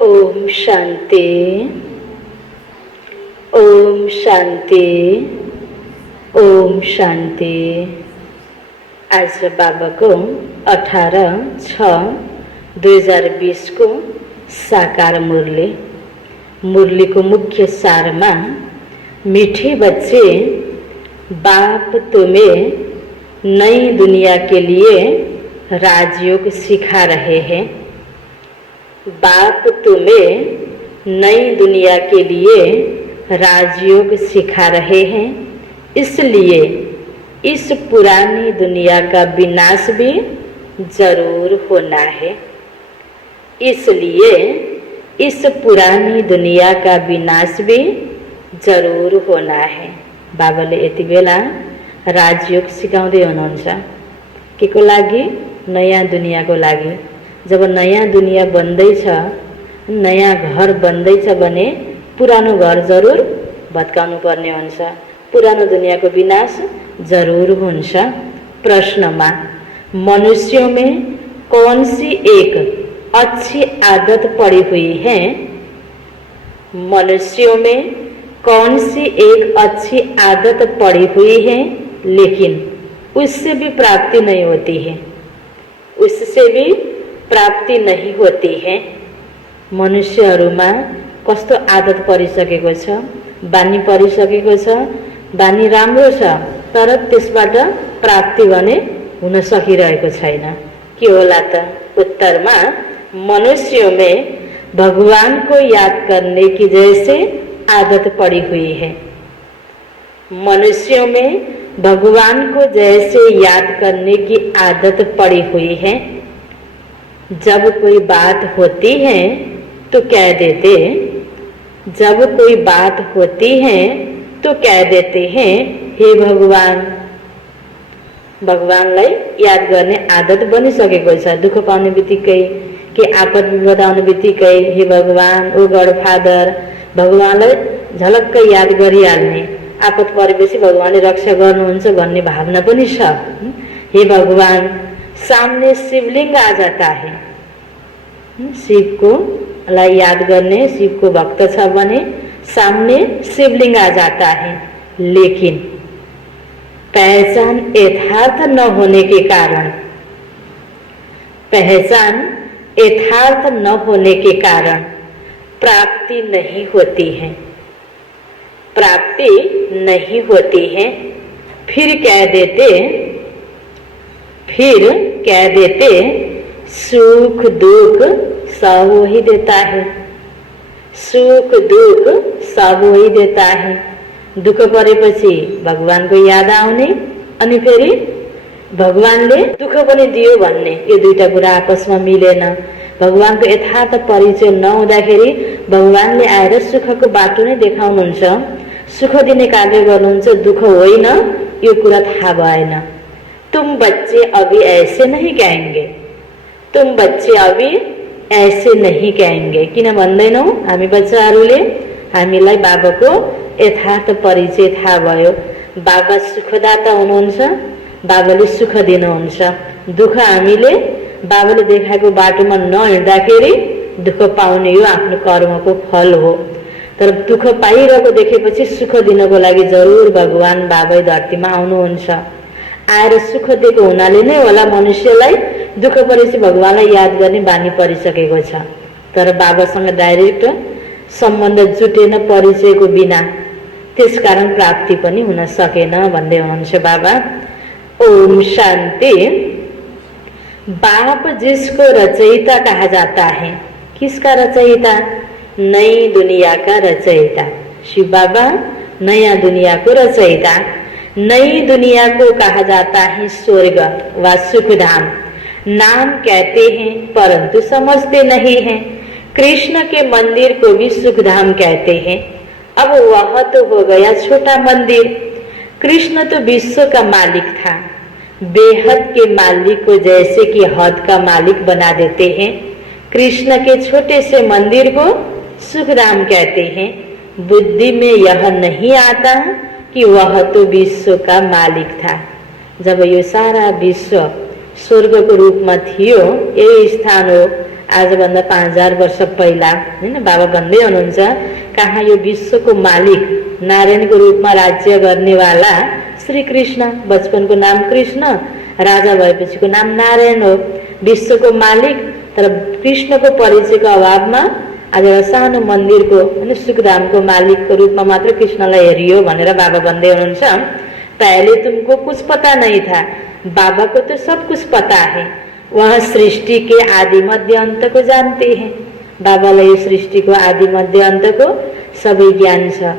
ओम शांति। ओम शांति। ओम शांति। आज बाबा को 18/6/2020 को साकार मुरली को मुख्य सार में, मीठे बच्चे, बाप तुम्हें नई दुनिया के लिए राजयोग सिखा रहे हैं। बाप तुम्हें नई दुनिया के लिए राजयोग सिखा रहे हैं, इसलिए इस पुरानी दुनिया का विनाश भी जरूर होना है। इसलिए इस पुरानी दुनिया का विनाश भी जरूर होना है। बाबाले यति बेला राजयोग सिकाउँदै हुनुहुन्छ। के को लागि? नयाँ दुनियाँको लागि। जब नयाँ दुनिया बन्दैछ, नयाँ घर बन्दैछ भने पुरानो घर जरूर भत्काउनु पर्ने हुन्छ। पुरानो दुनियाँको विनाश जरूर हुन्छ। प्रश्नमा मनुष्यों में कौन सी एक अच्छी आदत पड़ी हुई है? मनुष्यों में कौन सी एक अच्छी आदत पड़ी हुई है, लेकिन उससे भी प्राप्ति नहीं होती है। उससे भी प्राप्ति नहीं होती है। मनुष्यहरूमा कस्तो आदत परिसकेको छ, बानी परिसकेको छ, बानी राम्रो छ, तर त्यसबाट प्राप्ति भने हुन सकिरहेको छैन। के होला त? उत्तरमा मनुष्यों में भगवान को याद करने की जैसे आदत पड़ी हुई है। मनुष्यों में भगवान को जैसे याद करने की आदत पड़ी हुई है। जब कोई बात होती है तो कह देते, जब कोई बात होती है तो कह देते हैं, हे भगवान। भगवानलाई याद गर्ने आदत बनिसकेको छ। दुःख पाउने बित्तिकै, के आपद विपद आउने बित्तिकै हे भगवान, ओ गड फादर, भगवानलाई झलक्कै याद गरिहाल्ने। आपद परेपछि भगवानले रक्षा गर्नुहुन्छ भन्ने भावना पनि छ। हे भगवान, सामने शिवलिंग आ जाता है। शिव को लाई याद करने, शिव को भक्त छ भने सामने शिवलिंग आ जाता है, लेकिन पहचान यथार्थ न होने के कारण, पहचान यथार्थ न होने के कारण प्राप्ति नहीं होती है। प्राप्ति नहीं होती है। फिर कह देते सुख दुख सब वही देता है। सुख दुख सब वही देता है। दुःख परेपछि भगवानको याद आउने, अनि फेरि भगवानले दुःख पनि दियो भन्ने। यो दुईटा कुरा आपसमा मिलेन। भगवानको यथार्थ परिचय नहुँदाखेरि भगवानले आएर सुखको बाटो नै देखाउनुहुन्छ, सुख दिने कार्य गर्नुहुन्छ, दुःख होइन, यो कुरा थाहा भएन। तुम बच्चे अभी ऐसे नहीं कहेंगे, तुम बच्चे अभी ऐसे नहीं कहेंगे। किन भन्दैनौ? हामी बच्चाहरूले, हामीलाई बाबाको यथार्थ परिचय थाहा भयो। बाबा सुखदाता हुनुहुन्छ, बाबाले सुख दिनुहुन्छ। दुःख हामीले बाबाले देखाएको बाटोमा नहिँड्दाखेरि दुःख पाउने यो आफ्नो कर्मको फल हो। तर दुःख पाइरहेको देखेपछि सुख दिनको लागि जरुर भगवान बाबै धरतीमा आउनुहुन्छ। आएर सुख दिएको हुनाले नै होला मनुष्यलाई दुःख परेपछि भगवानलाई याद गर्ने बानी परिसकेको छ। तर बाबासँग डाइरेक्ट सम्बन्ध जुटेन परिचयको बिना, त्यसकारण प्राप्ति पनि हुन सकेन भन्दै हुनुहुन्छ बाबा। ओम शांति। बाप जिसको रचयिता कहा जाता है, किसका रचयिता? नई दुनिया का रचयिता। शिव बाबा नया दुनिया को रचयिता। नई दुनिया को कहा जाता है स्वर्ग व सुखधाम। नाम कहते हैं परंतु समझते नहीं हैं। कृष्ण के मंदिर को भी सुखधाम कहते हैं। अब वह तो हो गया छोटा मंदिर। कृष्ण तो विश्व का मालिक था। बेहद के मालिक को जैसे कि हद का मालिक बना देते हैं। कृष्ण के छोटे से मंदिर को सुखधाम कहते हैं। बुद्धि में यह नहीं आता कि वह तो विश्व का मालिक था। जब यो सारा विश्व स्वर्ग को रूप में थियो, यही स्थान हो, आजभन्दा 5000 वर्ष पहिला हैन बाबा भन्दै हुनुहुन्छ, कहाँ यो विश्वको मालिक नारायणको रूपमा राज्य गर्नेवाला श्री कृष्ण, बचपनको नाम कृष्ण, राजा भएपछिको नाम नारायण हो, विश्वको मालिक। तर कृष्णको परिचयको अभावमा आज एउटा सानो मन्दिरको हैन सुखधामको मालिकको रूपमा मात्र कृष्णलाई हेरियो भनेर बाबा भन्दै हुनुहुन्छ। पहले तुमको कुछ पता नहीं था, बाबा को तो सब कुछ पता है, वह सृष्टि के आदि मध्य अंत को जानते हैं। बाबालाई सृष्टिको आदि मध्य अन्तको सबै ज्ञान छ।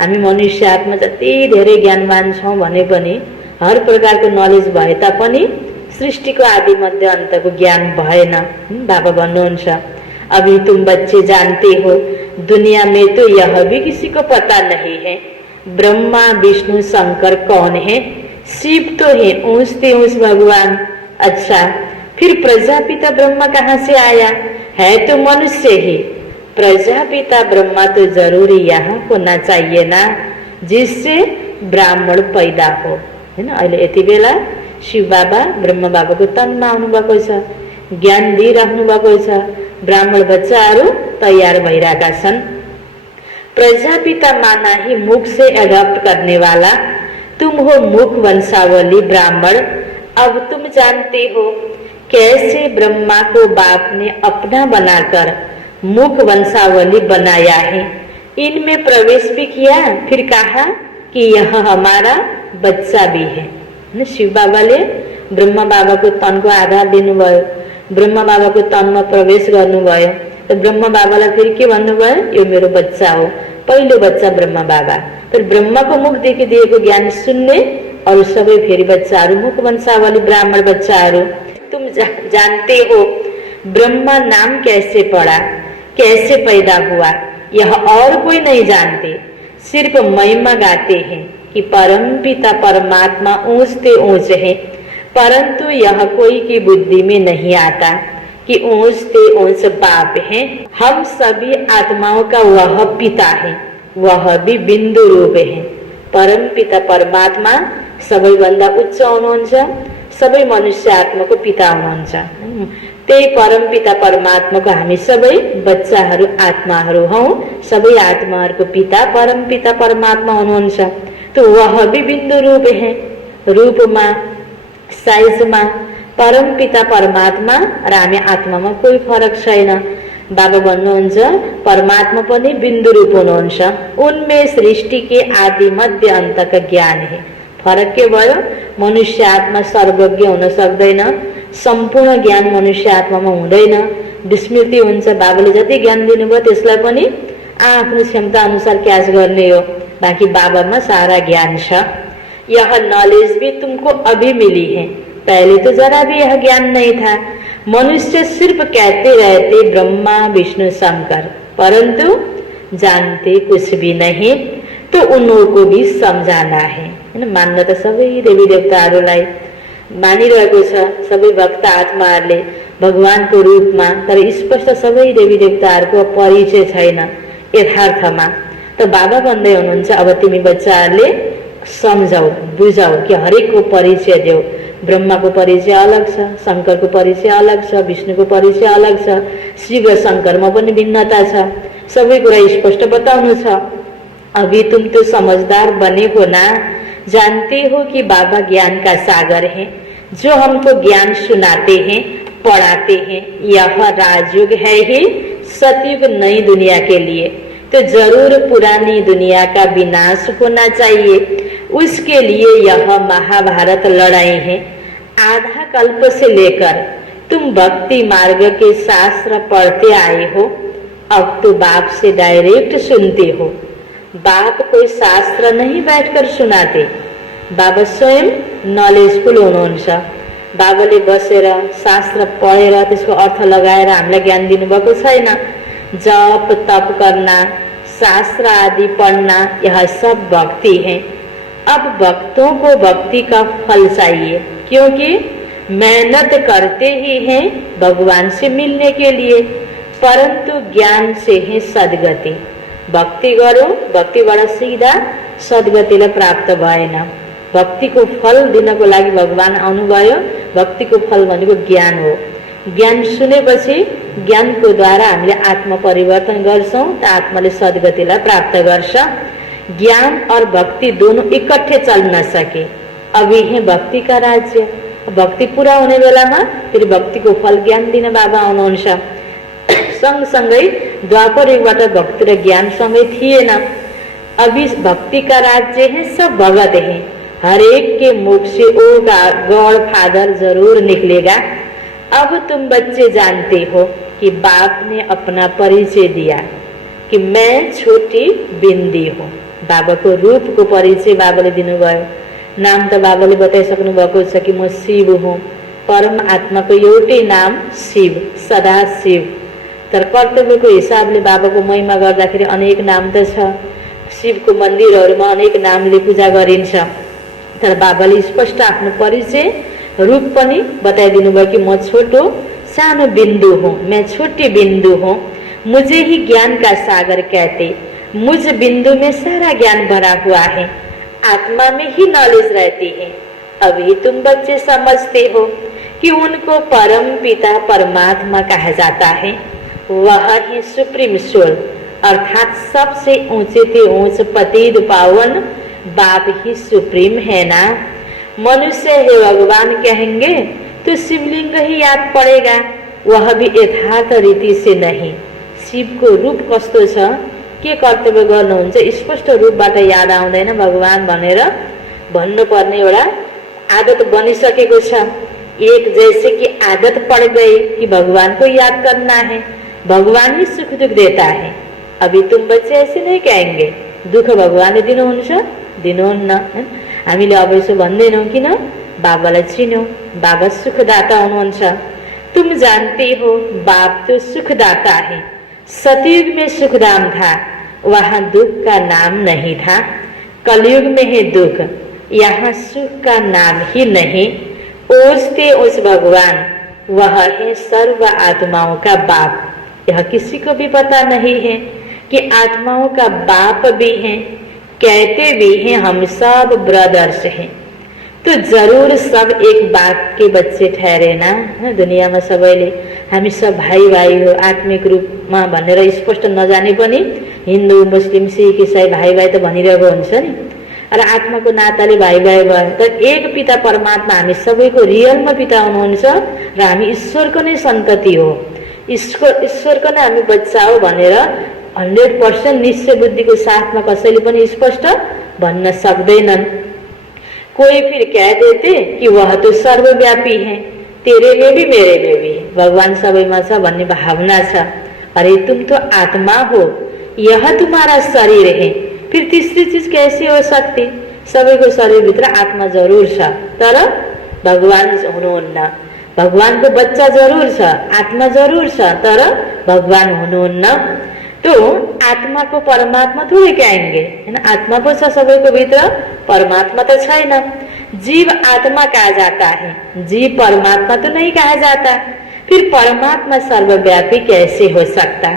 हामी मनुष्य आत्मा जति धेरै ज्ञानवान छौं भने पनि, हर प्रकारको नलेज भए तापनि सृष्टिको आदि मध्य अन्तको ज्ञान भएन। बाबा भन्नुहुन्छ, अभी तुम बच्चे जानते हो, दुनिया में तो यह भी किसी को पता नहीं है ब्रह्मा विष्णु शंकर कौन है। शिव तो है ऊंचते ऊंच भगवान। अच्छा, फिर प्रजापिता ब्रह्मा कहाँ से आया? है तो मनुष्य ही। प्रजापिता ब्रह्मा तो जरूरी यहाँ होना चाहिए ना, जिससे ब्राह्मण पैदा हो हैन। अहिले यति बेला शिव बाबा ब्रह्म बाबाको तनमा आउनु भएको छ, ज्ञान दिइराख्नु भएको छ, ब्राह्मण बच्चाहरू तैयार भइरहेका छन्। प्रजापिता माना ही मुख से एडॉप्ट करने वाला, तुम हो मुख वंशावली ब्राह्मण। अब तुम जानते हो कैसे ब्रह्मा को बाप ने अपना बनाकर मुख वंशावली बनाया है। इनमें प्रवेश भी किया, फिर कहा कि यह हमारा बच्चा भी है। शिव बाबाले ब्रह्मा बाबाको तनको आधार दिनुभयो, ब्रह्मा बाबाको तनमा प्रवेश गर्नुभयो। तो ब्रह्मा बाबालाई फेरि के भन्नुभयो? यो मेरो बच्चा हो, पहिलो बच्चा ब्रह्मा बाबा। फिर ब्रह्माको मुखदेखि दिएको ज्ञान सुन्ने अरू सबै फेरि बच्चाहरू, मुख वंशावली ब्राह्मण बच्चाहरू। तुम जानते हो ब्रह्मा नाम कैसे पड़ा, कैसे पैदा हुआ, यह और कोई नहीं जानते, सिर्फ महिमा गाते हैं कि परम पिता परमात्मा ऊंचते ऊंच है, परंतु यह कोई की बुद्धि में नहीं आता कि ऊंचते ऊंच बाप है। हम सभी आत्माओं का वह पिता है, वह भी बिंदु रूप है। परम पिता परमात्मा सबैभन्दा उच्च हुनुहुन्छ, सबै मनुष्य आत्माको पिता हुनुहुन्छ। त्यही परम पिता परमात्माको हामी सबै बच्चाहरू आत्माहरू हौ। सबै आत्माहरूको पिता परम पिता परमात्मा हुनुहुन्छ। तो वह भी बिंदु रूप है, रूपमा साइजमा परम पिता परमात्मा र हामी आत्मामा कोही फरक छैन। बाबा भन्नुहुन्छ परमात्मा पनि बिंदु रूप हुनुहुन्छ, उनमें सृष्टि के आदि मध्य अंत का ज्ञान है। फरक के भयो? मनुष्य आत्मा सर्वज्ञ हुन सक्दैन, सम्पूर्ण ज्ञान मनुष्य आत्मामा हुँदैन, विस्मृति हुन्छ। बाबाले जति ज्ञान दिनुभयो त्यसलाई पनि आफ्नो क्षमता अनुसार क्याच गर्ने हो, बाँकी बाबामा सारा ज्ञान छ। यह नॉलेज भी तुमको अभी मिली है, पहले तो जरा भी यह ज्ञान नहीं था। मनुष्य सिर्फ कहते रहते ब्रह्मा विष्णु शंकर, परंतु जानते कुछ भी नहीं। तो उनको भी सम्झाना है हैन। मान्न त सबै देवी देवताहरूलाई मानिरहेको छ, सबै भक्त आत्माहरूले भगवानको रूपमा, तर स्पष्ट सबै देवी देवताहरूको परिचय छैन यथार्थमा। त बाबा भन्दै हुनुहुन्छ, अब तिमी बच्चाहरूले सम्झाऊ, बुझाऊ कि हरेकको परिचय देऊ। ब्रह्माको परिचय अलग छ, शंकरको परिचय अलग छ, विष्णुको परिचय अलग छ, शिव र शंकरमा पनि भिन्नता छ। सबै कुरा स्पष्ट बताउनु छ। अभी तुम तो समझदार बने हो ना, जानते हो कि बाबा ज्ञान का सागर है, जो हमको ज्ञान सुनाते हैं, पढ़ाते हैं। यह राजयुग है ही सतयुग नई दुनिया के लिए, तो जरूर पुरानी दुनिया का विनाश होना चाहिए। उसके लिए यह महाभारत लड़ाई है। आधा कल्प से लेकर तुम भक्ति मार्ग के शास्त्र पढ़ते आए हो, अब तो बाप से डायरेक्ट सुनते हो। बाप कोई शास्त्र नहीं बैठकर सुनाते, बाबा स्वयं नलेजफुल हुनुहुन्छ। बाबाले बसेर शास्त्र पढेर त्यसको अर्थ लगाएर हामीलाई ज्ञान दिनुभएको छैन। जप तप करना, शास्त्र आदि पढ़ना, यह सब भक्ति है। अब भक्तों को भक्ति का फल चाहिए, क्योंकि मेहनत करते ही हैं भगवान से मिलने के लिए, परंतु ज्ञान से है सद्गति। भक्ति गरौँ, भक्तिबाट सीधा सद्गतिलाई प्राप्त भएन। भक्तिको फल दिनको लागि भगवान आउनुभयो। भक्तिको फल भनेको ज्ञान हो। ज्ञान सुनेपछि ज्ञानको द्वारा हामीले आत्म परिवर्तन गर्छौं त आत्माले सद्गतिलाई प्राप्त गर्छ। ज्ञान और भक्ति दोनों इकट्ठे चल न सके। अभी है भक्ति का राज्य। भक्ति पूरा होने बेलामा फेरि भक्तिको फल ज्ञान दिन बाबा आउनुहुन्छ। सँगसँगै द्वापर युगबाट भक्ति र ज्ञान सँगै थिएन। अभी भक्ति का राज्य है, सब भगत है। हर एक के मुख से ओ गॉड फादर जरूर निकलेगा। अब तुम बच्चे जानते हो कि बाप ने अपना परिचय दिया कि मैं छोटी बिंदी हूँ। बाबाको रूपको परिचय बाबाले दिनुभयो। नाम त बाबाले बताइसक्नु भएको छ कि म शिव हुँ। परम आत्माको एउटै नाम शिव, सदा शिव। तर कर्तव्यको हिसाबले बाबाको महिमा गर्दाखेरि अनेक नाम त छ। शिवको मन्दिरहरूमा अनेक नामले पूजा गरिन्छ। तर बाबाले स्पष्ट आफ्नो परिचय रूप पनि बताइदिनु भयो कि म छोटो सानो बिंदु हूँ, मैं छोटी बिंदु हूँ। मुझे ही ज्ञान का सागर कहते। मुझ बिंदु में सारा ज्ञान भरा हुआ है। आत्मा में ही नॉलेज रहती है। अभी तुम बच्चे समझते हो कि उनको परम पिता परमात्मा कहा जाता है। वह है सुप्रीम सोल, अर्थात सबसे ऊंचे से ऊंच पतित पावन बाप ही सुप्रीम है ना। मनुष्य है भगवान कहेंगे तो शिवलिंग ही याद पड़ेगा, वह भी यथार्थ रीति से नहीं। शिव को रूप कस्तो छ, के कर्तव्य गर्नुहुन्छ, स्पष्ट रूपबाट याद आउँदैन भगवान भनेर भन्नुपर्ने एउटा आदत बनिसकेको छ। एक जैसे कि आदत पड़ गई कि भगवान को याद करना है, भगवान ही सुख दुख देता है। अभी तुम बच्चे ऐसे नहीं कहेंगे, दुख भगवानले दिनुहुन्छ, दिनुहुन्न। हामीले अब यसो भन्दैनौँ किन, बाबालाई चिन्यौँ, बाबा सुखदाता हुनुहुन्छ। तुम जानते हो बाप तो सुखदाता है। सतयुग में सुखधाम था, वहाँ दुख का नाम नहीं था। कलयुग में है दुख, यहाँ सुख का नाम ही नहीं। ओसते उस भगवान, वह है सर्व आत्माओं का बाप। यह किसी को भी पता नहीं है कि आत्माओं का बाप भी है, कहते भी हैं हम सब ब्रदर्स हैं। तो जरूर सब एक बाप के बच्चे ठहरे ना। दुनियाँमा सबैले हामी सब भाइ भाइ हो आत्मिक रूपमा भनेर स्पष्ट नजाने पनि हिन्दू मुस्लिम सिख इसाई भाइ भाइ त भनिरहेको हुन्छ नि। र आत्माको नाताले भाइ भाइ भयो। तर एक पिता परमात्मा हामी सबैको रियलमा पिता हुनुहुन्छ र हामी ईश्वरको नै सन्तति हो, ईश्वरको नै हामी बच्चा हो भनेर 100% निश्चय बुद्धिको साथमा कसैले पनि स्पष्ट भन्न सक्दैनन्। कोई फिर कह देते कि वह तो सर्वव्यापी है, तेरे में भी मेरे में भी, भगवान सबैमा छ भन्ने भावना छ। अरे तुम तो आत्मा हो, यह तुम्हारा शरीर है, फिर तीसरी चीज कैसे हो सकती। सबैको शरीरभित्र आत्मा जरूर छ, तर भगवान हुनुहुन्न। भगवानको बच्चा जरूर छ, आत्मा जरूर छ, तर भगवान हुनुहुन्न। तो आत्मा को परमात्मा थोड़े कहेंगे, है ना। आत्मा पो छ सबैको भित्र, परमात्मा तो छैन। जीव आत्मा कहा जाता है, जीव परमात्मा तो नहीं कहा जाता। फिर परमात्मा सर्वव्यापी कैसे हो सकता।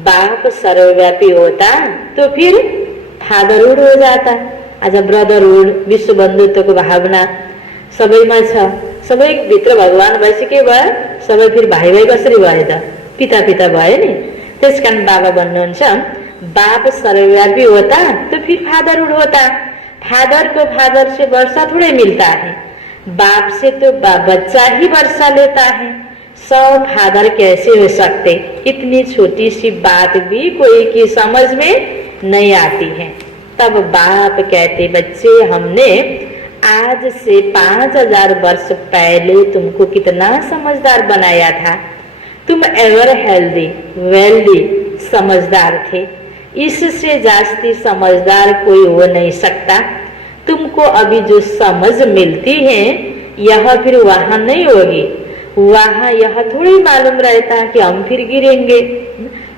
बाप सर्वव्यापी होता तो फिर फादरहुड हो जाता। आज ब्रदरहुड, विश्व बन्धुत्वको भावना सबैमा छ। सबै भित्र भगवान भएपछि के भयो, सबै फिर भाइ भाइ कसरी भयो त, पिता पिता भयो नि। त्यसकारण बाबा भन्नुहुन्छ बाप सर्वव्यापी होता तो फिर फादरहुड होता। फादर को फादर से वर्षा थोड़े मिलता है, बाप से तो बच्चा ही वर्षा लेता है। 100 फादर कैसे हो सकते। इतनी छोटी सी बात भी कोई की समझ में नहीं आती है। तब बाप कहते बच्चे हमने आज से 5000 वर्ष पहले तुमको कितना समझदार बनाया था। तुम एवर हेल्दी वेल्दी समझदार थे, इससे जास्ती समझदार कोई हो नहीं सकता। तुमको अभी जो समझ मिलती है यह फिर वहां नहीं होगी। वहां यह थोड़ी मालूम रहता कि हम फिर गिरेंगे।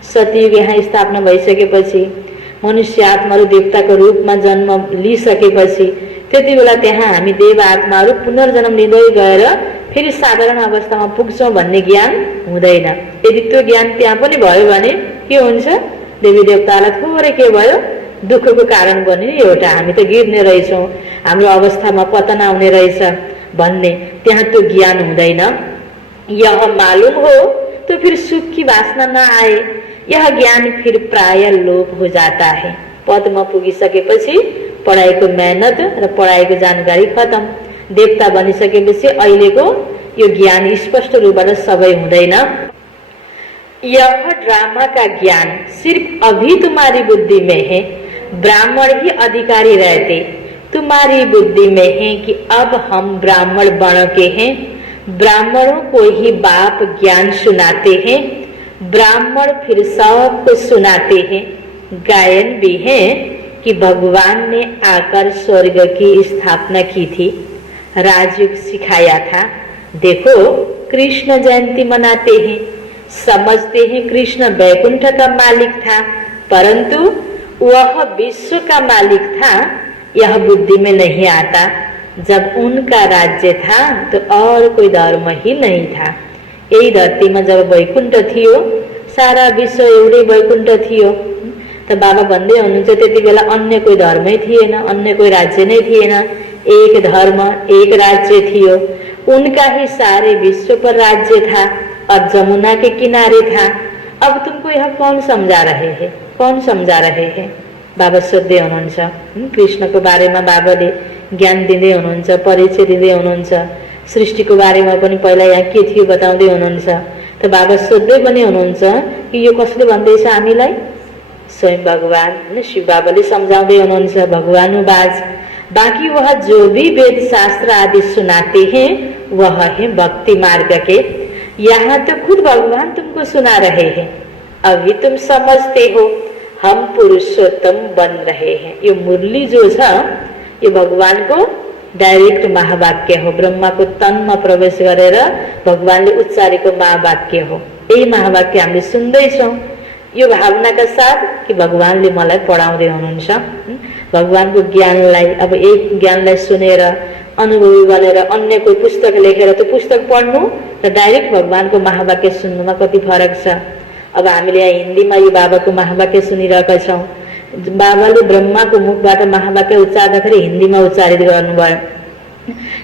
सतयुग यहाँ स्थापना भइसकेपछि मनुष्य आत्माहरू देवताको रूपमा जन्म लिइसकेपछि त्यति बेला त्यहाँ हामी देव आत्माहरू पुनर्जन्म लिँदै गएर फेरि साधारण अवस्थामा पुग्छौं भन्ने ज्ञान हुँदैन। यदि त्यो ज्ञान त्यहाँ पनि भयो भने के हुन्छ, देवी देवतालाई थोरै के भयो, दुःखको कारण बन्यो नि एउटा। हामी त गिर्ने रहेछौँ, हाम्रो अवस्थामा पतन आउने रहेछ भन्ने त्यहाँ त्यो ज्ञान हुँदैन। यह मालूम हो तो फिर सुख की वासना न आए। यह ज्ञान फिर प्राय लोप हो जाता है। पदमा पुगिसकेपछि पढाइको मेहनत र पढाइको जानकारी खत्म। देवता बनिसकेपछि अहिलेको यो ज्ञान स्पष्ट रूपबाट सबै हुँदैन। यह ड्रामा का ज्ञान सिर्फ अभी तुम्हारी बुद्धि में है। ब्राह्मण ही अधिकारी रहते तुम्हारी बुद्धि में है कि अब हम ब्राह्मण बन के हैं। ब्राह्मणों को ही बाप ज्ञान सुनाते हैं। ब्राह्मण फिर सबको सुनाते हैं। गायन भी है कि भगवान ने आकर स्वर्ग की स्थापना की थी, राजयुग सिखाया था। देखो कृष्ण जयंती मनाते हैं, समझते हैं कृष्ण वैकुंठ का मालिक था, परंतु वह विश्व का मालिक था, यह बुद्धि में नहीं आता। जब उनका राज्य था तो और कोई धर्म ही नहीं था। यही धरती में जब वैकुंठ थियो, सारा विश्व एउटै वैकुंठ थियो। तो बाबा भन्दै हुनुहुन्छ त्यति बेला अन्य कोही धर्मै थिएन, अन्य कोही राज्य नै थिएन, एक धर्म एक राज्य थियो। उनका ही सारे विश्व पर राज्य था और जमुना के किनारे था। अब तुमको यह कौन समझा रहे हैं, कौन समझा रहे हैं? बाबा सोध्दै हुनुहुन्छ। कृष्णको बारेमा बाबाले ज्ञान दिँदै हुनुहुन्छ, परिचय दिँदै हुनुहुन्छ। सृष्टिको बारेमा पनि पहिला यहाँ के थियो बताउँदै हुनुहुन्छ। त बाबा सोध्दै पनि हुनुहुन्छ कि यो कसले भन्दैछ हामीलाई? स्वयं भगवान शिव बाबाले सम्झाउँदै हुनुहुन्छ। भगवानुवाच बाकी वह जो भी वेद शास्त्र आदि सुनाते हैं वह है भक्ति मार्ग के। यहाँ तो खुद भगवान तुमको सुना रहे हैं। अभी तुम समझते हो हम पुरुषोत्तम बन रहे हैं। ये मुरली जो छ ये भगवान को डाइरेक्ट महावाक्य हो। ब्रह्मा को तन में प्रवेश गरेर भगवानले उच्चारेको महावाक्य हो। यही महावाक्य हामीले सुन्दैछौँ यो भावनाका साथ कि भगवानले मलाई पढाउँदै हुनुहुन्छ। भगवानको ज्ञानलाई अब एक ज्ञानलाई सुनेर अनुभवी बनेर अन्य कोही पुस्तक लेखेर त्यो पुस्तक पढ्नु र डाइरेक्ट भगवानको महावाक्य सुन्नुमा कति फरक छ। अब हामीले यहाँ हिन्दीमा यो बाबाको महावाक्य सुनिरहेका छौँ। बाबाले ब्रह्माको मुखबाट महावाक्य उच्चार्दाखेरि हिन्दीमा उच्चारित गर्नुभयो।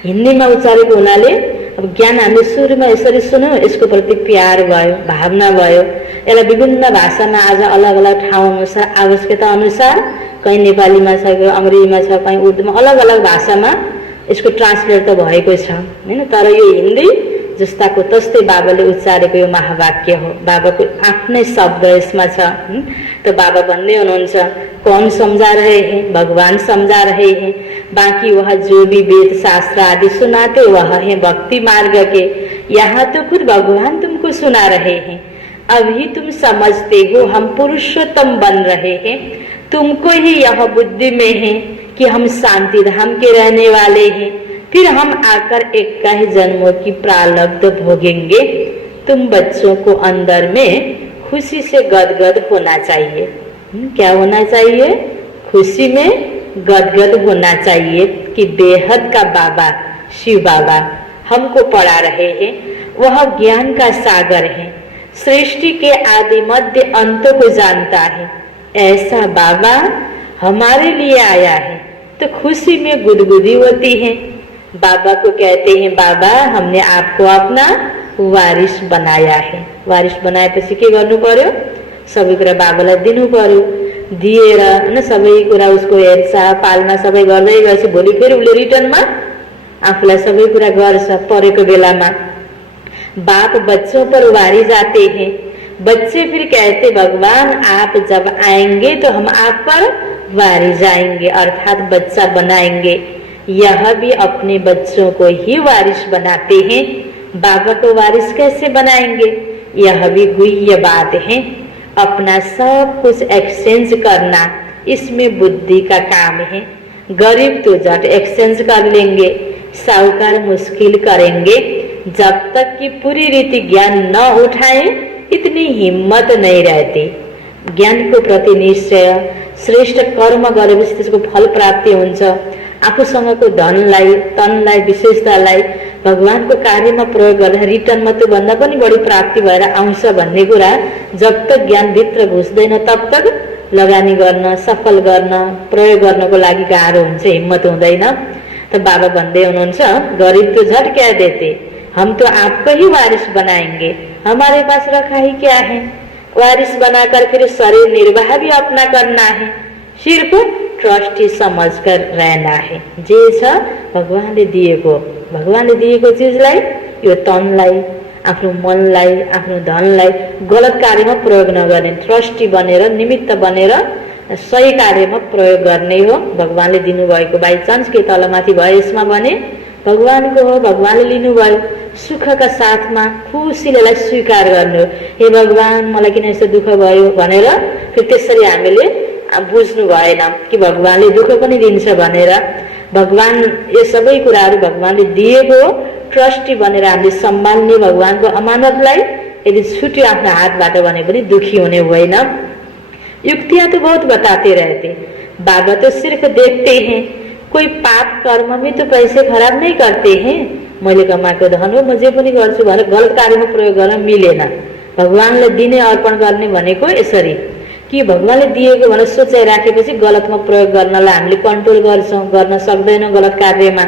हिन्दीमा उच्चारेको हुनाले अब ज्ञान हामीले सुरुमा यसरी सुन्यौँ, यसको प्रति प्यार भयो, भावना भयो। यसलाई विभिन्न भाषामा आज अलग अलग ठाउँ अनुसार आवश्यकता अनुसार कहीँ नेपालीमा छ, अङ्ग्रेजीमा छ, कहीँ उर्दूमा अलग अलग भाषामा यसको ट्रान्सलेट त भएको छ हैन। तर यो हिन्दी जस्ताको तस्तै बाबाले उच्चारेको यो महावाक्य हो। बाबाको आफ्नै शब्द यसमा छ। तो बाबा भन्दै हुनुहुन्छ कौन समझा रहे हैं? भगवान समझा रहे हैं। बाकी वह जो भी वेद शास्त्र आदि सुनाते वह है भक्ति मार्ग के। यहाँ तो खुद भगवान तुमको सुना रहे हैं। अभी तुम समझते हो हम पुरुषोत्तम बन रहे हैं। तुमको ही यह बुद्धि में है कि हम शांति धाम के रहने वाले हैं। फिर हम आकर 21 जन्मों की प्रारब्ध भोगेंगे। तुम बच्चों को अंदर में खुशी से गदगद होना चाहिए। क्या होना चाहिए? खुशी में गदगद होना चाहिए कि बेहद का बाबा शिव बाबा हमको पढ़ा रहे हैं। वह ज्ञान का सागर है, सृष्टि के आदि मध्य अंतों को जानता है। ऐसा बाबा हमारे लिए आया है तो खुशी में गुदगुदी होती है। बाबा को कहते हैं बाबा हमने आपको अपना वारिस बनाया है। वारिस बनाएपछि के गर्नु पर्यो? सबै कुरा बाबालाई दिनु पर्यो। दिएर हैन सबै कुरा उसको हेरचाह पालना सबै गर्दै गएपछि भोलि फेरि उसले रिटर्नमा आफूलाई सबै कुरा गर्छ। परेको बेलामा बाप बच्चों पर वारी जाते हैं। बच्चे फिर कहते भगवान आप जब आएंगे तो हम आप पर वारी जाएंगे, अर्थात बच्चा बनाएंगे। यह भी अपने बच्चों को ही वारिस बनाते हैं। बाबा को वारिस कैसे बनाएंगे? यह भी गुह्य बात है। अपना सब कुछ एक्सचेंज करना इसमें बुद्धि का काम है। गरीब तो झट एक्सचेंज कर लेंगे, साहूकार मुश्किल करेंगे। जब तक कि पूरी रीति ज्ञान न उठाए इतनी हिम्मत नहीं रहती। ज्ञान को प्रति निश्चय श्रेष्ठ कर्म गरेपछि त्यसको फल प्राप्ति हुन्छ। आफूसँगको धनलाई तनलाई विशेषतालाई भगवानको कार्यमा प्रयोग गर्दा रिटर्नमा त्यो भन्दा पनि बढी प्राप्ति भएर आउँछ भन्ने कुरा जब तक ज्ञान भित्र घुस्दैन तब तक लगानी गर्न सफल गर्न प्रयोग गर्नको लागि गाह्रो हुन्छ, हिम्मत हुँदैन। त बाबा भन्दै हुनुहुन्छ गरीब तो झट क्या देते, हम तो आपको ही वारिस बनाएंगे, हमारे पास रखा ही क्या है। वारिस बनाकर फिर शरीर निर्वाह भी अपना करना है, सिर्फ ट्रस्टी समझकर रहना है। जे छ भगवानले दिएको चिजलाई, यो तनलाई, आफ्नो मनलाई, आफ्नो धनलाई गलत कार्यमा प्रयोग नगर्ने, ट्रस्टी बनेर निमित्त बनेर सही कार्यमा प्रयोग गर्ने हो। भगवानले दिनुभएको बाइचान्स के तलमाथि भयो यसमा भने भगवानको हो, भगवानले लिनुभयो। सुखका साथमा खुसीले यसलाई स्वीकार गर्नु हो। हे भगवान मलाई किन यस्तो दुःख भयो भनेर फेरि त्यसरी हामीले बुझ्नु भएन कि भगवानले दुःख पनि दिन्छ भनेर। भगवान यो सबै कुराहरू भगवानले दिएको हो, ट्रस्टी बनेर हामीले सम्हाल्ने भगवानको अमानतलाई। यदि छुट्यो आफ्नो हातबाट भने पनि दुखी हुने होइन। युक्तियां तो बहुत बताते रहते, बाबा तो सिर्फ देखते हैं, कोई पाप कर्म में तो पैसे खराब नहीं करते हैं। मैले कमाएको धन हो, म जे पनि गर्छु भनेर गलत कार्यमा प्रयोग गर्न मिलेन। भगवानले दिने अर्पण गर्ने भनेको यसरी कि भगवानले दिएको भनेर सोचाइ राखेपछि गलतमा प्रयोग गर्नलाई हामीले कन्ट्रोल गर्छौं, गर्न सक्दैनौं गलत कार्यमा।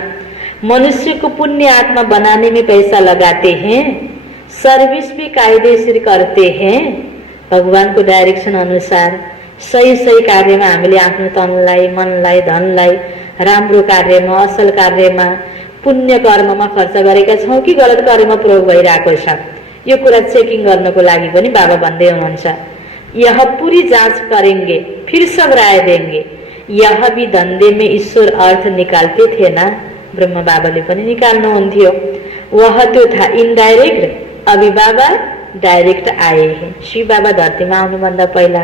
मनुष्य को पुण्य आत्मा बनाने में पैसा लगाते हैं, सर्विस भी कायदेशीर करते हैं। भगवानको डाइरेक्सन अनुसार सही सही कार्यमा हामीले आफ्नो तनलाई, मनलाई, धनलाई राम्रो कार्यमा, असल कार्यमा, पुण्य कर्ममा खर्च गरेका छौं कि गलत कार्यमा प्रयोग भइरहेको छ, यो कुरा चेकिङ गर्नको लागि पनि बाबा भन्दै हुनुहुन्छ। यह पूरी जांच करेंगे फिर सब राय देंगे। यह भी धंधे में ईश्वर अर्थ निकालते थे ना, ब्रह्म बाबाले पनि निकाल्नुहुन्थ्यो। वह तो था इनडाइरेक्ट, अभी बाबा डाइरेक्ट आए हैं। शिव बाबा धरतीमा आउनुभन्दा पहिला,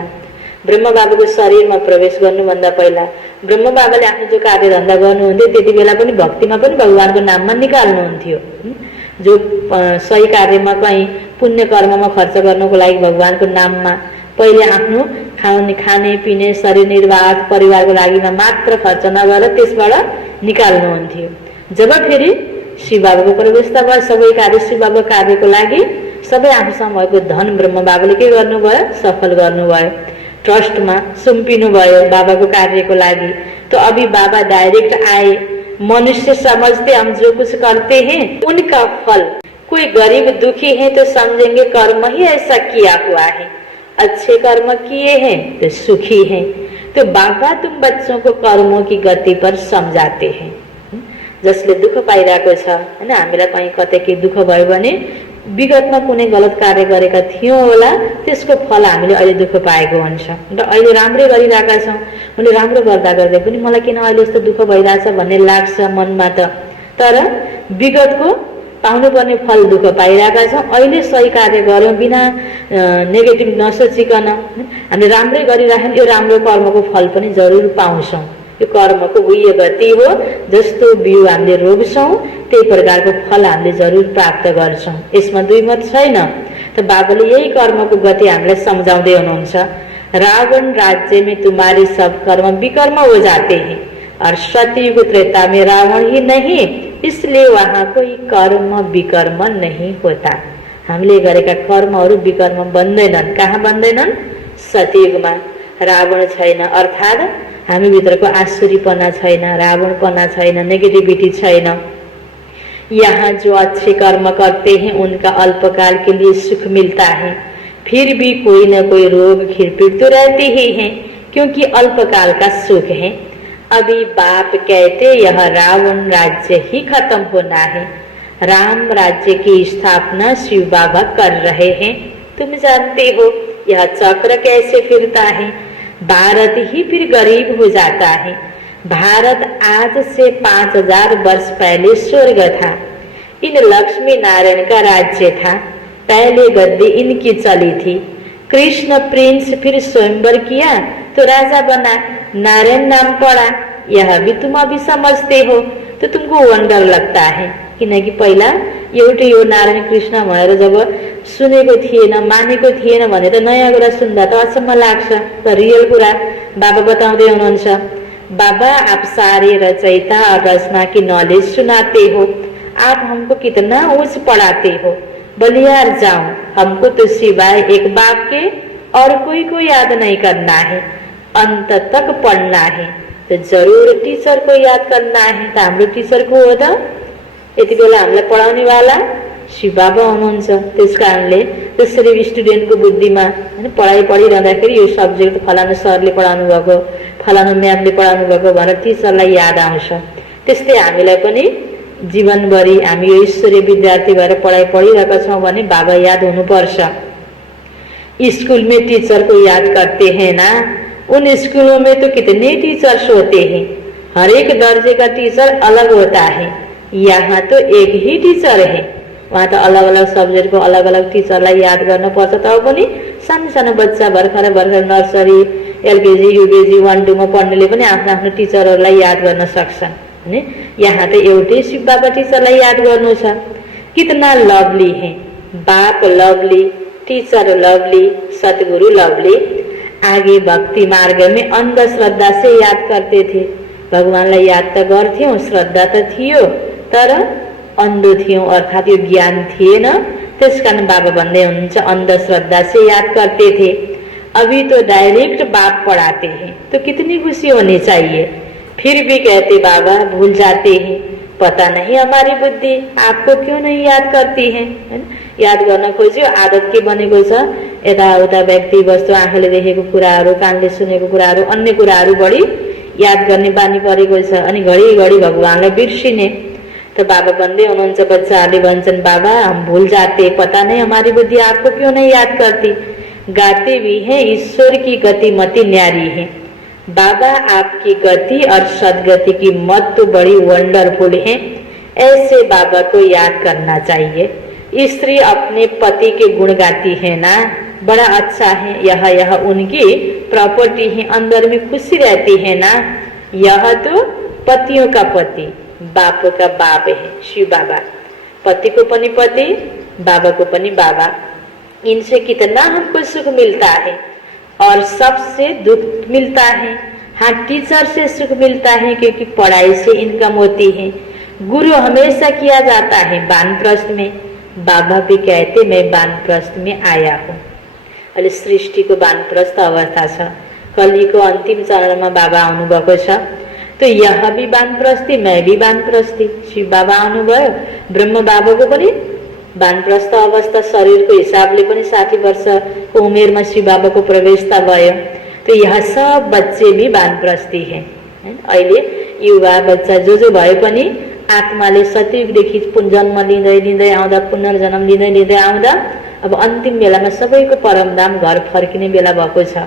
ब्रह्म बाबाको शरीरमा प्रवेश गर्नुभन्दा पहिला ब्रह्म बाबाले आफ्नो जो कार्यधन्दा गर्नुहुन्थ्यो त्यति बेला पनि भक्तिमा पनि भगवानको नाममा निकाल्नुहुन्थ्यो। जो सही कार्यमा कहीँ पुण्य कर्ममा खर्च गर्नको लागि भगवानको नाममा पहिले आफ्नो खाने पिने शरीर निर्वाह परिवारको लागिमा मात्र खर्च नगरेर त्यसबाट निकाल्नुहुन्थ्यो। जब फेरि शिव बाबाको प्रवेशता भयो, सबै कार्य शिव बाबाको कार्यको लागि सबै आफूसँग भएको धन ब्रह्म बाबाले के गर्नुभयो, सफल गर्नुभयो। ट्रस्टमा सुम्पिनु भयो बाबाको कार्यको लागि। तो अभी बाबा डायरेक्ट आए। मनुष्य समझते हम जो कुछ करते हैं उनका फल, कोई गरीब दुखी है तो समझेंगे कर्म ही ऐसा किया हुआ है, अच्छे कर्म किए हैं तो सुखी हैं। तो बाबा तुम बच्चों को कर्मों की गति पर समझाते हैं। जसले दुःख पाइरहेको छ हैन, हामीलाई कहीँ कतै के दुःख भयो भने विगतमा कुनै गलत कार्य गरेका थियौं होला, त्यसको फल हामीले अहिले दुःख पाएको हुन्छ र अहिले राम्रै गरिरहेका छौं। मैले राम्रो गर्दा गर्दै पनि मलाई किन अहिले यस्तो दुःख भइरहेछ भन्ने लाग्छ मनमा त, तर विगतको पाउनुपर्ने फल दुःख पाइरहेका छौं। अहिले सही कार्य गरौँ, बिना नेगेटिभ नसोचिकन हामीले राम्रै गरिराख्यौं, यो राम्रो कर्मको फल पनि जरुर पाउँछौं। यो कर्मको गुह्य गति हो, जस्तो बिउ हामीले रोप्छौं त्यही प्रकारको फल हामीले जरुर प्राप्त गर्छौं, यसमा दुई मत छैन। त बाबाले यही कर्मको गति हामीलाई सम्झाउँदै हुनुहुन्छ। रावण राज्य में तुम्हारे सब कर्म विकर्म हो जाते हैं और सतयुग त्रेता में रावण ही नहीं, इसलिए वहां कोई कर्म विकर्म नहीं होता। हामीले गरेका कर्महरू विकर्म बन्दैनन्। कहाँ बन्दैनन्? सतयुगमा रावण छैन, अर्थात् हामी भित्रको आसुरीपना छैन, रावणपना छैन, नेगेटिभिटी छैन। यहाँ जो अच्छे कर्म करते हैं उनका अल्पकाल के लिए सुख मिलता है, फिर भी कोई न कोई रोग खिरपीट तो रहते ही हैं, क्योंकि अल्पकाल का सुख है। अभी बाप कहते यह रावण राज्य ही खत्म होना है, राम राज्य की स्थापना शिव बाबा कर रहे हैं। तुम जानते हो यह चक्र कैसे फिरता है, भारत ही फिर गरीब हो जाता है। भारत आज से 5000 वर्ष पहले स्वर्ग था, इन लक्ष्मी नारायण का राज्य था, पहले गद्दी इनकी चली थी। कृष्ण प्रिंस फिर स्वयंवर किया तो राजा बना, नारायण नाम पड़ा, यह भी तुम अभी समझते हो तो तुमको वंडर लगता है। किनकि पहिला एउटै यो नारायण कृष्ण भनेर जब सुनेको थिएन, मानेको थिएन भने त नयाँ कुरा सुन्दा त अचम्म लाग्छ, तर रियल कुरा बाबा बताउँदै हुनुहुन्छ। बाबा आप सारे रचयिता और रचना की नॉलेज सुनाते हो, आप हमको कितना ऊंच पढ़ाते हो। बलियार जाऊं, हमको तो सिवाय एक बाप के और कोई को याद नहीं करना है, अंत तक पढ़ना है। तो जरूर टीचर को याद करना है। तो हाम्रो टीचर को हो त यति बेला हामीलाई पढाउने वाला शिव बाबा हुनुहुन्छ। त्यस कारणले जसरी स्टुडेन्टको बुद्धिमा हैन पढाइ पढिरहँदाखेरि यो सब्जेक्ट फलानु सरले पढाउनु भएको, फलानु म्यामले पढाउनु भएको भनेर टिचरलाई याद आउँछ। त्यस्तै हामीलाई पनि जीवनभरि हामी यो ईश्वरीय विद्यार्थी भएर पढाइ पढिरहेका छौँ भने बाबा याद हुनुपर्छ। स्कूल में टीचर को याद करते हैं ना, उन स्कूलों में तो कितने टीचर्स होते हैं, हर एक दर्जे का टीचर अलग होता है। यहाँ तो एक ही टीचर है, वहाँ त अलग अलग सब्जेक्ट को अलग अलग टिचरलाई याद गर्न पर्छ। तब पनि सानो सानो बच्चा भर्खर नर्सरी एलकेजी युकेजी 1 2 मा पढ्नेले पनि आफ्नो आफ्नो टिचरहरूलाई याद गर्न सक्छन् हैन। यहाँ त एउटै शिव बाबा टिचरलाई याद गर्नु छ। कितना लवली है, बाप लवली, टीचर लवली, सतगुरु लवली। आगे भक्ति मार्ग में अंधश्रद्धा से याद करते थे। भगवानलाई याद त गर्थ्यौं, श्रद्धा त थियो, तर अन्धो थियौं अर्थात यो ज्ञान थिएन। त्यसकारण बाबा भन्दै हुनुहुन्छ अंधश्रद्धा से याद करते थे। अभी तो डायरेक्ट बाप पढ़ाते हैं तो कितनी खुशी होनी चाहिए। फिर भी कहते बाबा भूल जाते हैं, पता नहीं हमारी बुद्धि आपको क्यों नहीं याद करती है। याद गर्न खोज्यो, आदत के बनेको छ, यताउता व्यक्ति वस्तु आँखाले देखेको कुराहरू, कानले सुनेको कुराहरू, अन्य कुराहरू बढी याद गर्ने बानी परेको छ अनि घडी घडी भगवानलाई बिर्सिने। तो बाबा भन्दै हुनुहुन्छ, बच्चाहरूले भन्छन् बाबा हम भूल जाते, पता नहीं हमारी बुद्धि आपको क्यों नहीं याद करती। गाते भी हैं ईश्वर की गति मति न्यारी है। बाबा आपकी गति और सदगति की मत तो बड़ी वंडरफुल है, ऐसे बाबा को याद करना चाहिए। स्त्री अपने पति के गुण गाती है ना, बड़ा अच्छा है, यह उनकी प्रॉपर्टी है, अंदर में खुशी रहती है ना। यह तो पतियों का पति, बाप का बाप है शिव बाबा। पति को पनि पति, बाबा को पनि बाबा। इनसे कितना हमको सुख मिलता है और सबसे दुख मिलता है। हाँ, टीचर से सुख मिलता है क्योंकि पढ़ाई से इनकम होती है। गुरु हमेशा किया जाता है वानप्रस्थ में। बाबा भी कहते मैं वानप्रस्थ में आया हूँ। अहिले सृष्टिको वानप्रस्थ अवस्था छ, कलिको अन्तिम चरणमा बाबा आउनुभएको छ। तो यह भी वानप्रस्थी, मैं भी वानप्रस्थी। शिव बाबा आउनुभयो, ब्रह्म बाबाको पनि वानप्रस्थ अवस्था शरीरको हिसाबले पनि 60 वर्षको उमेरमा शिव बाबाको प्रवेशता भयो। तो यह सब बच्चे भी वानप्रस्थी हैं। अहिले युवा बच्चा जो भए पनि आत्माले सतयुगदेखि जन्म लिँदै आउँदा, पुनर्जन्म लिँदै आउँदा अब अन्तिम बेलामा सबैको परमधाम घर फर्किने बेला भएको छ।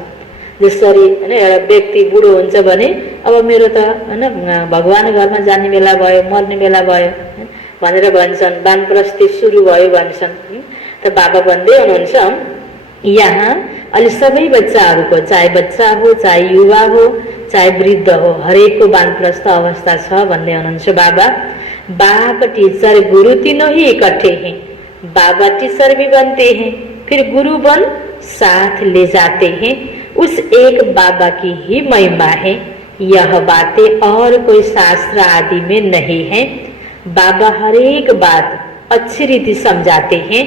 जसरी हैन एउटा व्यक्ति बुढो हुन्छ भने अब मेरो त हैन भगवान घरमा जाने बेला भयो, मर्ने बेला भयो भनेर भन्छन्, वानप्रस्थी सुरु भयो भन्छन्। त बाबा भन्दै हुनुहुन्छ यहाँ अहिले सबै बच्चाहरूको, चाहे बच्चा हो, चाहे युवा हो, चाहे वृद्ध हो, हरेकको वानप्रस्थ अवस्था छ भन्दै हुनुहुन्छ बाबा। बाप टीचर गुरु तीनों ही इकट्ठे हैं। बाबा टीचर भी बनते हैं, फिर गुरु बन साथ ले जाते हैं। उस एक बाबा की ही महिमा है। यह बातें और कोई शास्त्र आदि में नहीं है। बाबा हर एक बात अच्छी रीति समझाते हैं।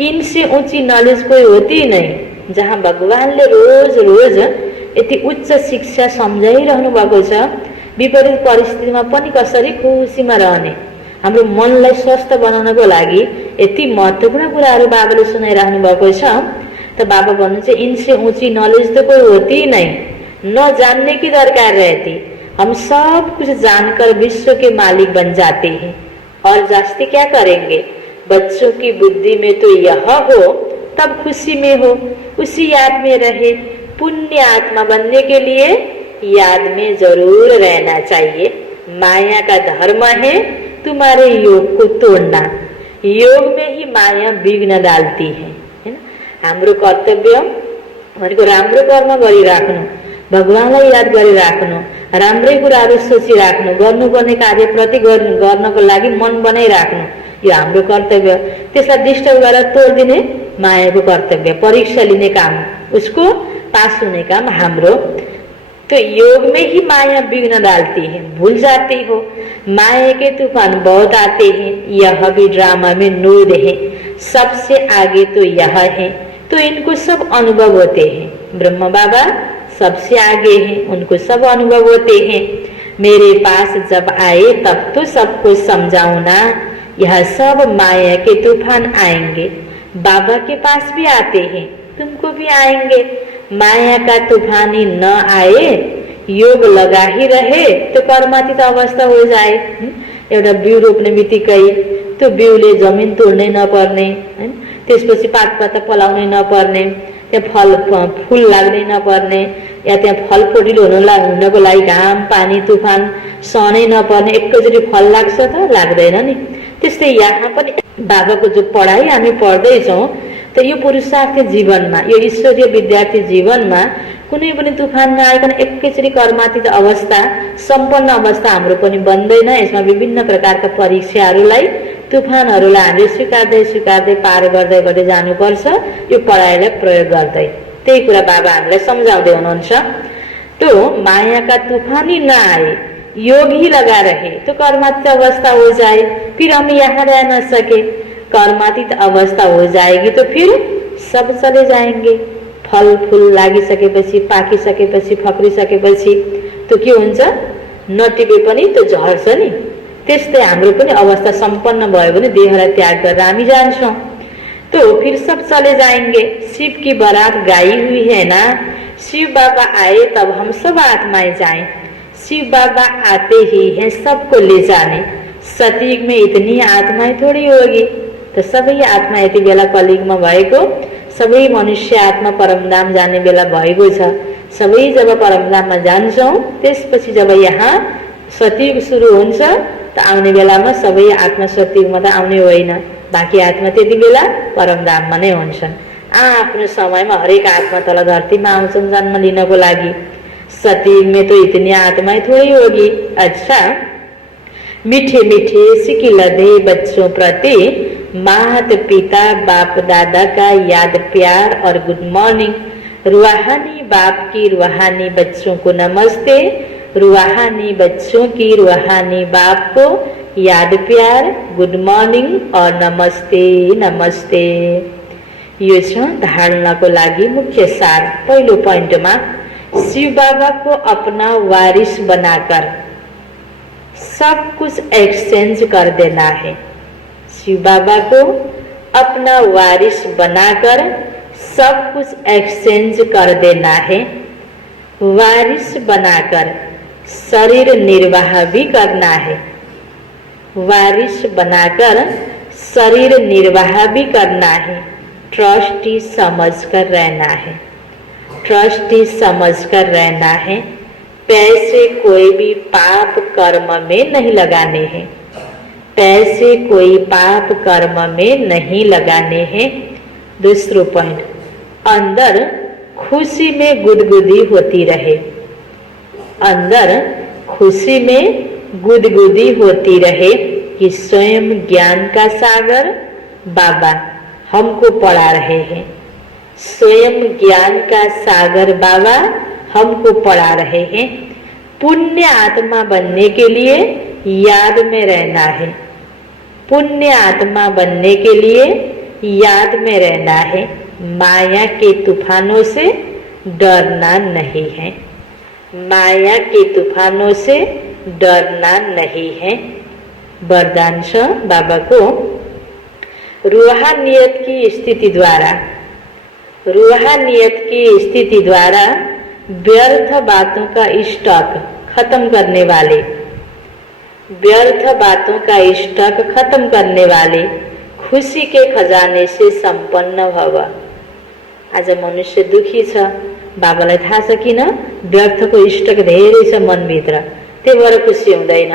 इनसे ऊंची नॉलेज कोई होती नहीं। जहाँ भगवानले रोज रोज यति उच्च शिक्षा सम्झाइरहनु भएको छ, विपरीत परिस्थितिमा पनि कसरी खुसीमा रहने, हाम्रो मनलाई स्वस्थ बनाउनको लागि यति महत्त्वपूर्ण कुराहरू बाबाले सुनाइराख्नु भएको छ। तो बाबा भन्नुहुन्छ इनसे ऊंची नॉलेज तो कोई होती नहीं, न जानने की दरकार रहती। हम सब कुछ जानकर विश्व के मालिक बन जाते हैं और जास्ती क्या करेंगे। बच्चों की बुद्धि में तो यह हो तब खुशी में हो, उसी याद में रहे। पुण्य आत्मा बनने के लिए याद में जरूर रहना चाहिए। माया का धर्म है तुम्हारे योग को तोड़ना। योग में ही माया विघ्न डालती है। हाम्रो कर्तव्य भनेको राम्रो कर्म गरिराख्नु, भगवानलाई याद गरिराख्नु, राम्रै कुराहरू सोचिराख्नु, गर्नुपर्ने कार्यप्रति गर्नको लागि मन बनाइराख्नु, यो हाम्रो कर्तव्य। त्यसलाई डिस्टर्ब गरेर तोड्दिने मायाको कर्तव्य। परीक्षा लिने काम, उसको पास होने काम हाम्रो। तो योग में ही माया विघ्न डालती है, भूल जाती हो। माया के तूफान बहुत आते हैं, यह भी ड्रामा में नूर है। सबसे आगे तो यह है, तो इनको सब अनुभव होते हैं। ब्रह्म बाबा सबसे आगे हैं, उनको सब अनुभव होते हैं। मेरे पास जब आए तब तो सबको समझाऊं ना, यह सब माया के तूफान आएंगे, बाबा के पास भी आते हैं, तुमको भी आएंगे। माया का तूफान ही न आए, योग लगा ही रहे तो कर्मातीत अवस्था हो जाए। एउटा बिउ रोप्ने बित्तिकै त्यो बिउले जमिन तोड्नै नपर्ने, हैन, त्यसपछि पातपाता पलाउनै नपर्ने, त्यहाँ फूल लाग्नै नपर्ने, या त्यहाँ फलफुलिलो हुनको लागि घाम पानी तुफान सहनै नपर्ने, एकैचोटि फल लाग्छ त लाग्दैन नि। त्यस्तै यहाँ पनि बाबाको जो पढाइ हामी पढ्दैछौँ त यो पुरुषार्थी जीवनमा, यो ईश्वरीय विद्यार्थी जीवनमा कुनै पनि तुफान नआइकन एकैचोटि कर्मातीत अवस्था सम्पन्न अवस्था हाम्रो पनि बन्दैन। यसमा विभिन्न प्रकारका परीक्षाहरूलाई तुफानहरूलाई हामीले स्वीकार्दै स्वीकार्दै पार गर्दै गर्दै जानुपर्छ, यो पढाइलाई प्रयोग गर्दै। त्यही कुरा बाबा हामीलाई सम्झाउँदै हुनुहुन्छ। तो माया का तूफान ही न आए, योग ही लगा रहे तो कर्मातीत अवस्था हो जाए, फिर हम यहाँ रह न सके। कर्मातीत अवस्था हो जाएगी तो फिर सब चले जाएंगे। फल फूल लागिसकेपछि, पाकिसकेपछि, फक्रिसकेपछि तो के हुन्छ, नटिपे पनि तो झर्छ नि। त्यस्तै हाम्रो पनि अवस्था सम्पन्न भयो भने देहलाई त्याग गरेर हामी जान्छौँ। तो फिर सब चले जाएंगे। शिव की बारात गाई हुई है ना, शिव बाबा आए तब हम सब आत्माएं जाएं। शिव बाबा आते ही हैं सबको ले जाने। सतयुग में इतनी आत्माएं थोड़ी होगी, तो सबै आत्मा यति बेला कलियुगमा भएको सबै मनुष्य आत्मा परमधाम जाने बेला भएको छ। सबै जब परमधाममा जान्छौँ, त्यसपछि जब यहाँ सतयुग सुरु हुन्छ त आउने बेलामा सबै आत्मा सतयुगमा त आउने होइन, बाँकी आत्मा त्यति बेला परमधाममा नै हुन्छन्। आफ्नो समयमा हरेक आत्मा तल धरतीमा आउँछन् जन्म लिनको लागि। सतयुग में तो इतनी आत्माएं थोड़ी होगी। अच्छा, मीठे मीठे सिकिलधे बच्चों प्रति माता पिता बाप दादा का याद प्यार और गुड मॉर्निंग। रूहानी बाप की रूहानी बच्चों को नमस्ते, रूहानी बच्चों की रूहानी बाप को याद प्यार, गुड मॉर्निंग और नमस्ते नमस्ते। यो छ धारणको लागि मुख्य सार। पहिलो पोइन्टमा शिव बाबा को अपना वारिस बनाकर सब कुछ एक्सचेंज कर देना है। शिव बाबा को अपना वारिस बनाकर सब कुछ एक्सचेंज कर देना है। वारिस बनाकर शरीर निर्वाह भी करना है। वारिस बनाकर शरीर निर्वाह भी करना है। ट्रस्टी समझकर रहना है। ट्रस्टी समझकर रहना है। पैसे कोई भी पाप कर्म में नहीं लगाने हैं। पैसे कोई पाप कर्म में नहीं लगाने हैं। दूसरा पॉइंट, अंदर खुशी में गुदगुदी होती रहे। अंदर खुशी में गुदगुदी होती रहे कि स्वयं ज्ञान का सागर बाबा हमको पढ़ा रहे हैं। स्वयं ज्ञान का सागर बाबा हमको पढ़ा रहे हैं। पुण्य आत्मा बनने के लिए याद में रहना है। पुण्य आत्मा बनने के लिए याद में रहना है। माया के तूफानों से डरना नहीं है। माया के तूफानों से डरना नहीं है। वरदान बाबा को रूहानियत की स्थिति द्वारा, रूहानियत की स्थिति द्वारा व्यर्थ बातों का स्टॉक खत्म करने वाले, व्यर्थ बातों का स्टॉक खत्म करने वाले खुशी के खजाने से संपन्न भव। आज मनुष्य दुखी छ, बाबालाई थाहा छ किन? व्यर्थको स्टक धेरै छ मनभित्र, त्यही भएर खुसी हुँदैन।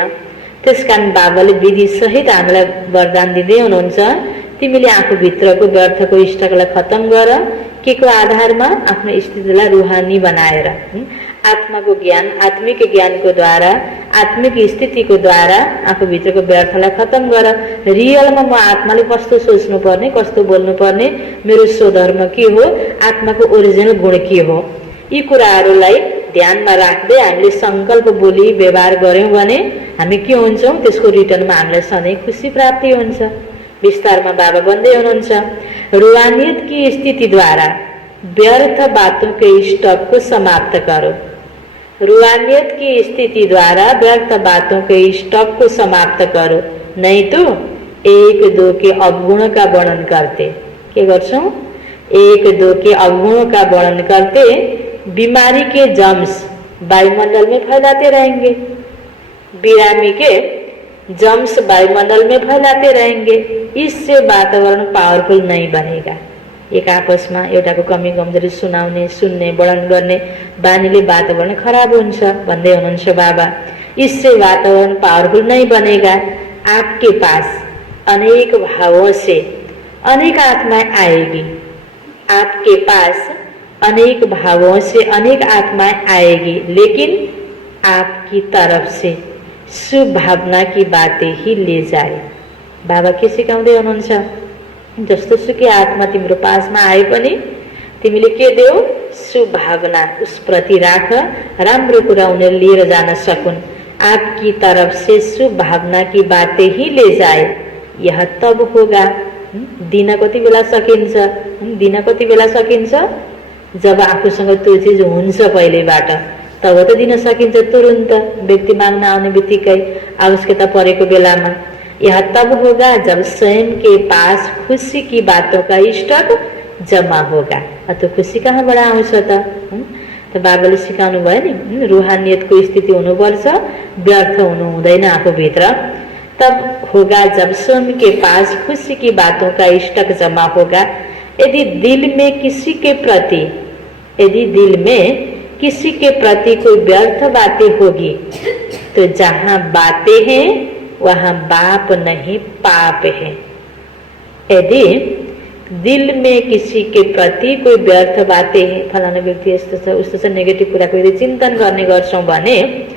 त्यसकारण बाबाले विधि सहित हामीलाई वरदान दिँदै हुनुहुन्छ, तिमीले आफूभित्रको व्यर्थको स्टकलाई खत्म गर। के को आधारमा? आफ्नो स्थितिलाई रूहानी बनाएर, आत्माको ज्ञान, आत्मिक ज्ञानको द्वारा, आत्मिक स्थितिको द्वारा आफूभित्रको व्यर्थलाई खत्म गर। रियलमा म आत्माले कस्तो सोच्नु पर्ने, कस्तो बोल्नु पर्ने, मेरो स्वधर्म के हो, आत्माको ओरिजिनल गुण के हो, यी कुराहरूलाई ध्यानमा राख्दै हामीले संकल्प बोली व्यवहार गर्यौं भने हामी के हुन्छौं? त्यसको रिटर्नमा हामीलाई सधैँ खुशी प्राप्ति हुन्छ। विस्तारमा बाबा भन्दै हुनुहुन्छ, रूहानियत की स्थिति द्वारा व्यर्थ बातों के स्टॉक को समाप्त करो। रूहानियत की स्थिति द्वारा व्यर्थ बातों के स्टॉक को समाप्त करो, नहीं तो एक दो के अवगुण का वर्णन करते के गर्छौं एक दो के अवगुणों का वर्णन करते बीमारी के जम्स वायुमंडल में फैलाते रहेंगे, बिरामी के जम्स वायुमंडल में फैलाते रहेंगे। इससे वातावरण पावरफुल नहीं बनेगा। एक आपसमा एउटाको कमी कमजोरी सुनाउने सुन्ने वर्णन गर्ने बानीले वातावरण खराब हुन्छ भन्दै हुनुहुन्छ बाबा। इससे वातावरण पावरफुल नहीं बनेगा। आपके पास अनेक भावों से अनेक आत्माएं आएगी, आपके पास अनेक भावों से अनेक आत्माएं आएगी, लेकिन आपकी तरफ से शुभ भावना की बातें ही ले जाए। बाबा के सिकाउँदै हुनुहुन्छ, जस्तो सुकै आत्मा तिम्रो पासमा आए पनि तिमीले के देऊ, शुभ भावना उसप्रति राख, राम्रो कुरा उनीहरूले लिएर जान सकुन्। आपकी तरफ से शुभ भावना की बातें ही ले जाए। यह तब होगा, दिन कति बेला सकिन्छ, दिन कति बेला सकिन्छ जब आफूसँग त्यो चिज हुन्छ पहिलेबाट, तब त दिन सकिन्छ तुरुन्त, व्यक्ति माग्न आउने बित्तिकै आवश्यकता परेको बेलामा। यह तब होगा जब स्वयं के पास खुशी की बातों का स्टक जमा होगा। तो खुशी कहाँबाट आउँछ त बाबाले सिकाउनु भयो नि, रूहानियतको स्थिति हुनुपर्छ, व्यर्थ हुनु हुँदैन आफूभित्र। तब होगा जब स्वयं के पास खुशी की बातों का स्टक जमा होगा। यदि दिल में किसी के प्रति कोई व्यर्थ बातें होगी तो जहाँ बातें हैं वहाँ बाप नहीं पाप है। यदि दिल में किसी के प्रति कोई व्यर्थ बातें हैं, फलाना व्यक्ति यस्तो छ उस्तो छ, नेगेटिभ कुराको यदि चिन्तन गर्ने गर्छौं भने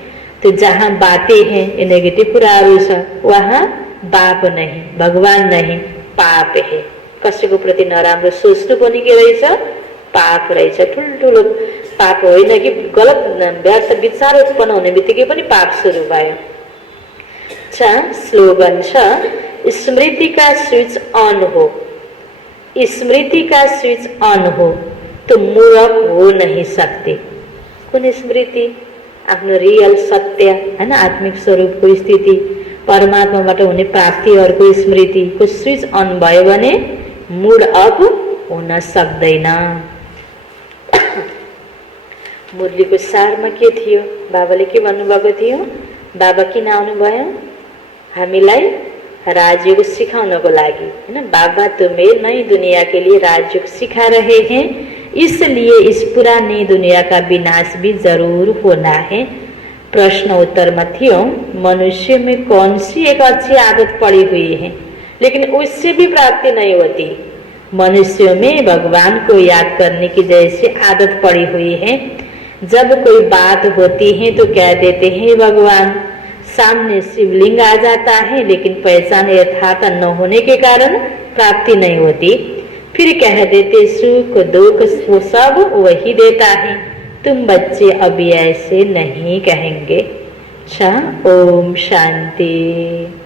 तो जहाँ बातें हैं ये नेगेटिभ कुराहरू छ वहाँ बाप नहीं, भगवान नहीं, पाप है। कसैको प्रति नराम्रो सोच्नु पनि के रहेछ, पाप रहेछ। ठुल्ठुलो पाप होइन कि गलत व्यर्थ विचार उत्पन्न हुने बित्तिकै पनि पाप सुरु भयो। स्लोगन छ, स्मृति का स्विच ऑन हो, स्मृति का स्विच ऑन हो तो मूर्ख हो नहीं सकते। कुन स्मृति? आफ्नो रियल सत्य हैन, आत्मिक स्वरूपको स्थिति, परमात्माबाट हुने प्राप्तिहरूको स्मृतिको स्विच अन भयो भने मूड अफ हुन सक्दैन। मुरलीको सारमा के थियो, बाबाले के भन्नुभएको थियो? बाबा किन आउनुभयो? हामीलाई राजयोग सिखाउनको लागि हैन। बाबा तुम्हें नई दुनिया के लिए राजयोग सिखा रहे हैं, इसलिए इस पुरानी दुनिया का विनाश भी जरूर होना है। प्रश्न उत्तर में थियो, मनुष्य में कौन सी एक अच्छी आदत पड़ी हुई है लेकिन उससे भी प्राप्ति नहीं होती। मनुष्यों में भगवान को याद करने की जैसी आदत पड़ी हुई है। जब कोई बात होती है तो कह देते हैं भगवान, सामने शिवलिंग आ जाता है लेकिन पहचान यथार्थ न होने के कारण प्राप्ति नहीं होती। फिर कह देते सुख दुख वो सब वही देता है। तुम बच्चे अभी ऐसे नहीं कहेंगे। ओम शांति।